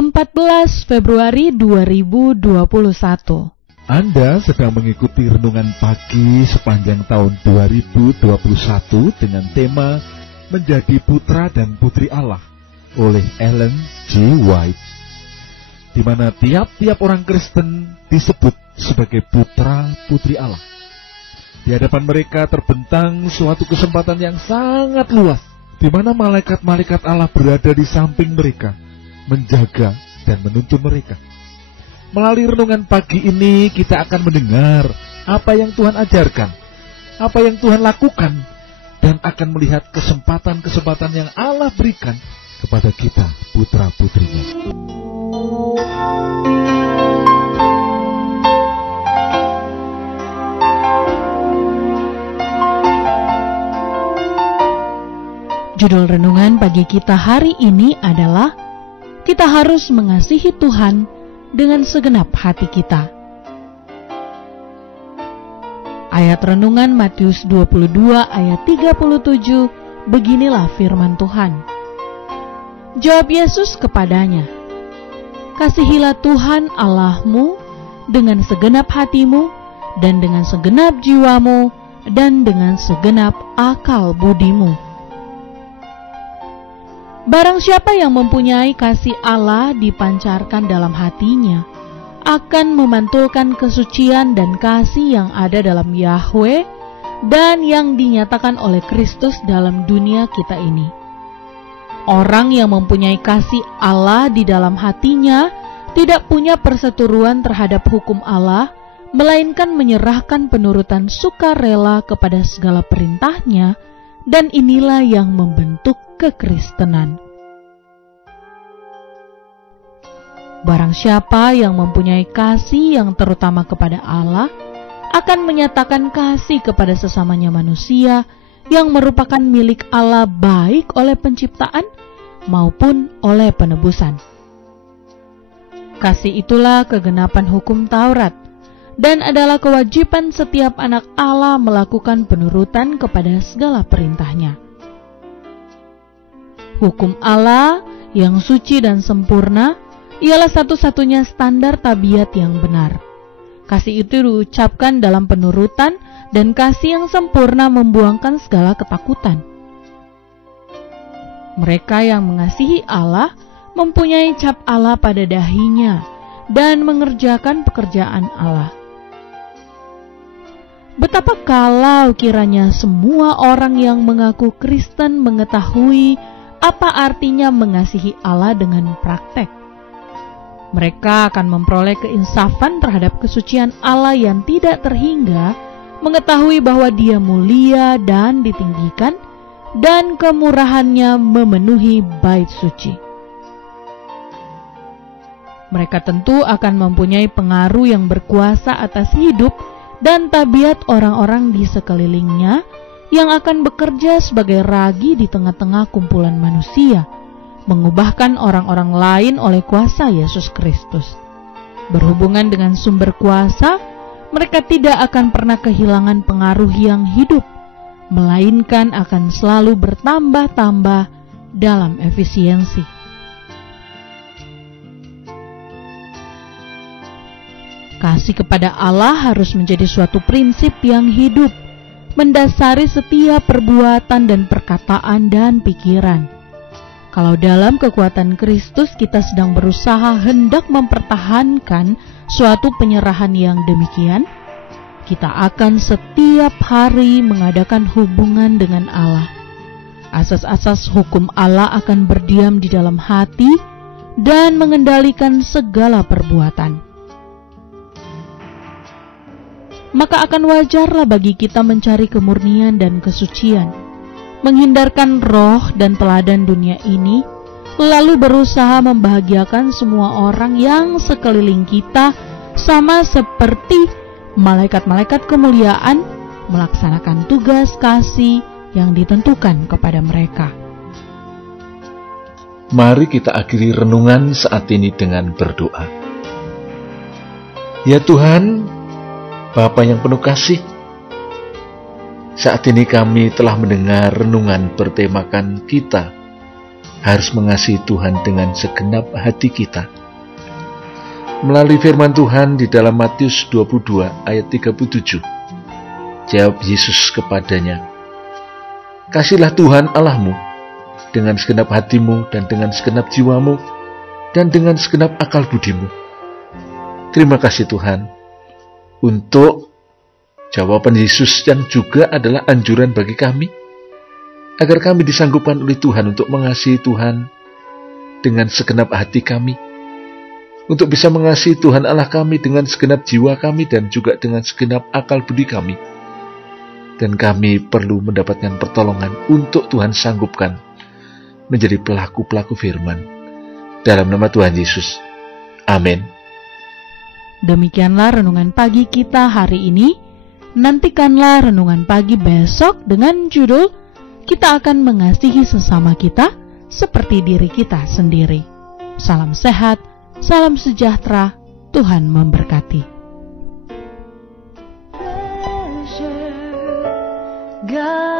14 Februari 2021. Anda sedang mengikuti renungan pagi sepanjang tahun 2021 dengan tema Menjadi Putra dan Putri Allah oleh Ellen G. White, di mana tiap-tiap orang Kristen disebut sebagai putra putri Allah. Di hadapan mereka terbentang suatu kesempatan yang sangat luas, di mana malaikat-malaikat Allah berada di samping mereka, menjaga dan menuntun mereka. Melalui renungan pagi ini kita akan mendengar apa yang Tuhan ajarkan, apa yang Tuhan lakukan, dan akan melihat kesempatan-kesempatan yang Allah berikan kepada kita putra-putrinya. Judul renungan bagi kita hari ini adalah kita harus mengasihi Tuhan dengan segenap hati kita. Ayat renungan Matius 22 ayat 37, beginilah firman Tuhan. Jawab Yesus kepadanya, "Kasihilah Tuhan Allahmu dengan segenap hatimu, dan dengan segenap jiwamu, dan dengan segenap akal budimu." Barang siapa yang mempunyai kasih Allah dipancarkan dalam hatinya, akan memantulkan kesucian dan kasih yang ada dalam Yahweh dan yang dinyatakan oleh Kristus dalam dunia kita ini. Orang yang mempunyai kasih Allah di dalam hatinya tidak punya perseteruan terhadap hukum Allah, melainkan menyerahkan penurutan sukarela kepada segala perintahnya, dan inilah yang membentuk kekristenan. Barang siapa yang mempunyai kasih yang terutama kepada Allah, akan menyatakan kasih kepada sesamanya manusia yang merupakan milik Allah baik oleh penciptaan maupun oleh penebusan. Kasih itulah kegenapan hukum Taurat, dan adalah kewajiban setiap anak Allah melakukan penurutan kepada segala perintahnya. Hukum Allah yang suci dan sempurna ialah satu-satunya standar tabiat yang benar. Kasih itu diucapkan dalam penurutan, dan kasih yang sempurna membuangkan segala ketakutan. Mereka yang mengasihi Allah mempunyai cap Allah pada dahinya dan mengerjakan pekerjaan Allah. Betapa kalau kiranya semua orang yang mengaku Kristen mengetahui apa artinya mengasihi Allah dengan praktek. Mereka akan memperoleh keinsafan terhadap kesucian Allah yang tidak terhingga, mengetahui bahwa Dia mulia dan ditinggikan, dan kemurahannya memenuhi bait suci. Mereka tentu akan mempunyai pengaruh yang berkuasa atas hidup dan tabiat orang-orang di sekelilingnya, yang akan bekerja sebagai ragi di tengah-tengah kumpulan manusia, mengubahkan orang-orang lain oleh kuasa Yesus Kristus. Berhubungan dengan sumber kuasa, mereka tidak akan pernah kehilangan pengaruh yang hidup, melainkan akan selalu bertambah-tambah dalam efisiensi. Kasih kepada Allah harus menjadi suatu prinsip yang hidup, mendasari setiap perbuatan dan perkataan dan pikiran. Kalau dalam kekuatan Kristus kita sedang berusaha hendak mempertahankan suatu penyerahan yang demikian, kita akan setiap hari mengadakan hubungan dengan Allah. Asas-asas hukum Allah akan berdiam di dalam hati dan mengendalikan segala perbuatan. Maka akan wajarlah bagi kita mencari kemurnian dan kesucian, menghindarkan roh dan teladan dunia ini, lalu berusaha membahagiakan semua orang yang sekeliling kita, sama seperti malaikat-malaikat kemuliaan melaksanakan tugas kasih yang ditentukan kepada mereka. Mari kita akhiri renungan saat ini dengan berdoa. Ya Tuhan, Bapa yang penuh kasih, saat ini kami telah mendengar renungan bertemakan kita harus mengasihi Tuhan dengan segenap hati kita. Melalui firman Tuhan di dalam Matius 22 ayat 37, jawab Yesus kepadanya, "Kasihlah Tuhan Allahmu dengan segenap hatimu dan dengan segenap jiwamu dan dengan segenap akal budimu." Terima kasih Tuhan untuk jawaban Yesus yang juga adalah anjuran bagi kami, agar kami disanggupkan oleh Tuhan untuk mengasihi Tuhan dengan segenap hati kami, untuk bisa mengasihi Tuhan Allah kami dengan segenap jiwa kami dan juga dengan segenap akal budi kami. Dan kami perlu mendapatkan pertolongan untuk Tuhan sanggupkan menjadi pelaku-pelaku firman. Dalam nama Tuhan Yesus. Amin. Demikianlah renungan pagi kita hari ini. Nantikanlah renungan pagi besok dengan judul "Kita akan mengasihi sesama kita seperti diri kita sendiri." Salam sehat, salam sejahtera, Tuhan memberkati. God